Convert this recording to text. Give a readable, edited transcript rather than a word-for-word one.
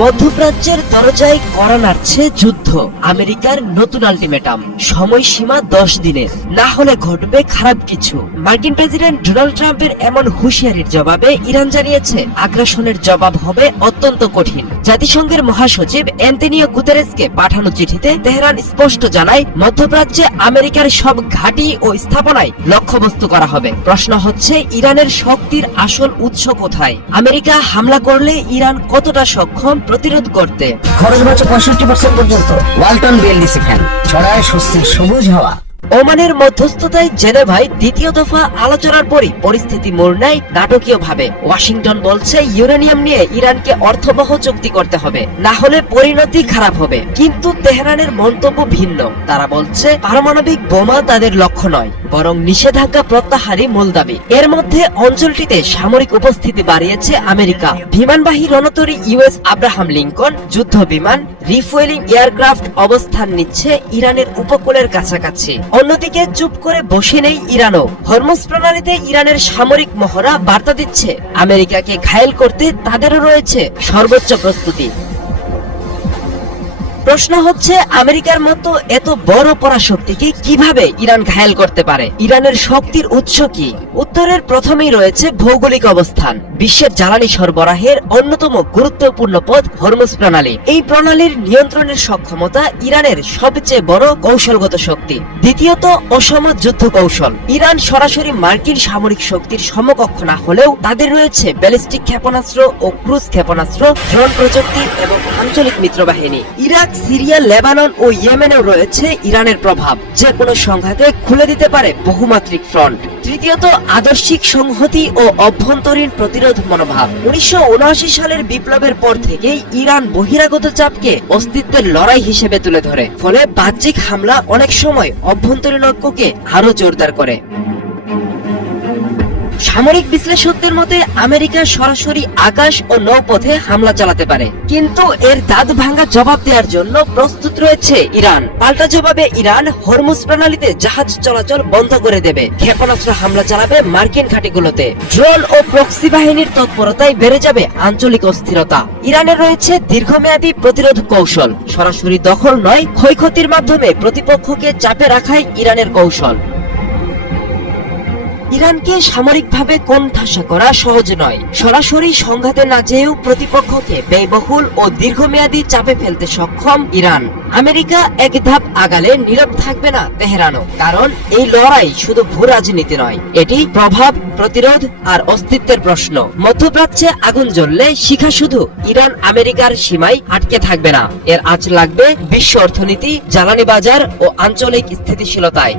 মধ্যপ্রাচ্যের দরজায় কড়া নাড়ছে যুদ্ধ। আমেরিকার নতুন আলটিমেটাম, সময়সীমা 10 দিনের, না হলে ঘটবে খারাপ কিছু। মার্কিন প্রেসিডেন্ট ডোনাল্ড ট্রাম্পের এমন হুঁশিয়ারির জবাবে ইরান জানিয়েছে আগ্রাসনের জবাব হবে অত্যন্ত কঠিন। জাতিসংঘের মহাসচিব অ্যান্তোনিও গুতেরেসকে পাঠানো চিঠিতে তেহরান স্পষ্ট জানায়, মধ্যপ্রাচ্যে আমেরিকার সব ঘাঁটি ও স্থাপনায় লক্ষ্যবস্তু করা হবে। প্রশ্ন হচ্ছে, ইরানের শক্তির আসল উৎস কোথায়? আমেরিকা হামলা করলে ইরান কতটা সক্ষম প্রতিরোধ করতে? খরচ বাঁচে 65% পর্যন্ত। ওয়ালটন বিএলডিসি ফ্যান ছড়ায় স্বস্তির সবুজ হাওয়া। ওমানের মধ্যস্থতায় জেনেভায় দ্বিতীয় দফা আলোচনার পরই পরিস্থিতি মোড় নেয় নাটকীয়ভাবে। ওয়াশিংটন বলছে ইউরেনিয়াম নিয়ে ইরানকে অর্থবহ চুক্তি করতে হবে, না হলে পরিণতি খারাপ হবে। কিন্তু তেহরানের মন্তব্য ভিন্ন। তারা বলছে পারমাণবিক বোমা তাদের লক্ষ্য নয়, বরং নিষেধাজ্ঞা প্রত্যাহারই মূল দাবি। এর মধ্যে অঞ্চলটিতে সামরিক উপস্থিতি বাড়িয়েছে আমেরিকা। বিমানবাহী রণতরী ইউএস আব্রাহাম লিঙ্কন যুদ্ধ বিমান, রিফুয়েলিং এয়ারক্রাফট অবস্থান নিচ্ছে ইরানের উপকূলের কাছাকাছি। অন্যদিকে চুপ করে বসে নেই ইরানও। হরমুজ প্রণালীতে ইরানের সামরিক মহড়া বার্তা দিচ্ছে আমেরিকাকে ঘায়েল করতে তাদেরও রয়েছে সর্বোচ্চ প্রস্তুতি। প্রশ্ন হচ্ছে, আমেরিকার মতো এত বড় পরাশক্তিকে কিভাবে ইরান ঘায়েল করতে পারে? ইরানের শক্তির উৎস কি? উত্তরের প্রথমেই রয়েছে ভৌগোলিক অবস্থান। বিশ্বের জ্বালানি সরবরাহের অন্যতম গুরুত্বপূর্ণ পথ হরমুজ প্রণালী। এই প্রণালীর নিয়ন্ত্রণের সক্ষমতা ইরানের সবচেয়ে বড় কৌশলগত শক্তি। দ্বিতীয়ত, অসম যুদ্ধ কৌশল। ইরান সরাসরি মার্কিন সামরিক শক্তির সমকক্ষ না হলেও তাদের রয়েছে ব্যালিস্টিক ক্ষেপণাস্ত্র ও ক্রুজ ক্ষেপণাস্ত্র, ড্রোন প্রযুক্তি এবং আঞ্চলিক মিত্রবাহিনী। ইরাক, সিরিয়া, লেবানন ও ইয়েমেনেও রয়েছে ইরানের প্রভাব, যে কোনো সংঘাতে খুলে দিতে পারে বহুমাত্রিক ফ্রন্ট। তৃতীয়ত, আদর্শিক সংহতি ও অভ্যন্তরীণ প্রতিরোধ মনোভাব। 1979 সালের বিপ্লবের পর থেকেই ইরান বহিরাগত চাপকে অস্তিত্বের লড়াই হিসেবে তুলে ধরে, ফলে বাহ্যিক হামলা অনেক সময় অভ্যন্তরীণ ঐক্যকে আরো জোরদার করে। সামরিক বিশ্লেষকদের মতে আমেরিকা সরাসরি আকাশ ও নৌপথে হামলা চালাতে পারে, কিন্তু এর দাঁত ভাঙা জবাব দেওয়ার জন্য প্রস্তুত রয়েছে ইরান। পাল্টা জবাবে ইরান হরমুজ প্রণালীতে জাহাজ চলাচল বন্ধ করে দেবে, ক্ষেপণাস্ত্র হামলা চালাবে মার্কিন ঘাঁটিগুলোতে, ড্রোন ও প্রক্সি বাহিনীর তৎপরতায় বেড়ে যাবে আঞ্চলিক অস্থিরতা। ইরানের রয়েছে দীর্ঘমেয়াদী প্রতিরোধ কৌশল। সরাসরি দখল নয়, ক্ষয়ক্ষতির মাধ্যমে প্রতিপক্ষকে চাপে রাখাই ইরানের কৌশল। ইরানকে সামরিকভাবে কোণঠাসা করা সহজ নয়। সরাসরি সংঘাতে না যেয়েও প্রতিপক্ষকে ব্যয়বহুল ও দীর্ঘমেয়াদী চাপে ফেলতে সক্ষম ইরান। আমেরিকা এক ধাপ আগালে নীরব থাকবে না তেহরানও, কারণ এই লড়াই শুধু ভূ রাজনীতি নয়, এটি প্রভাব, প্রতিরোধ আর অস্তিত্বের প্রশ্ন। মধ্যপ্রাচ্যে আগুন জ্বললে শিখা শুধু ইরান আমেরিকার সীমায় আটকে থাকবে না, এর আঁচ লাগবে বিশ্ব অর্থনীতি, জ্বালানি বাজার ও আঞ্চলিক স্থিতিশীলতায়।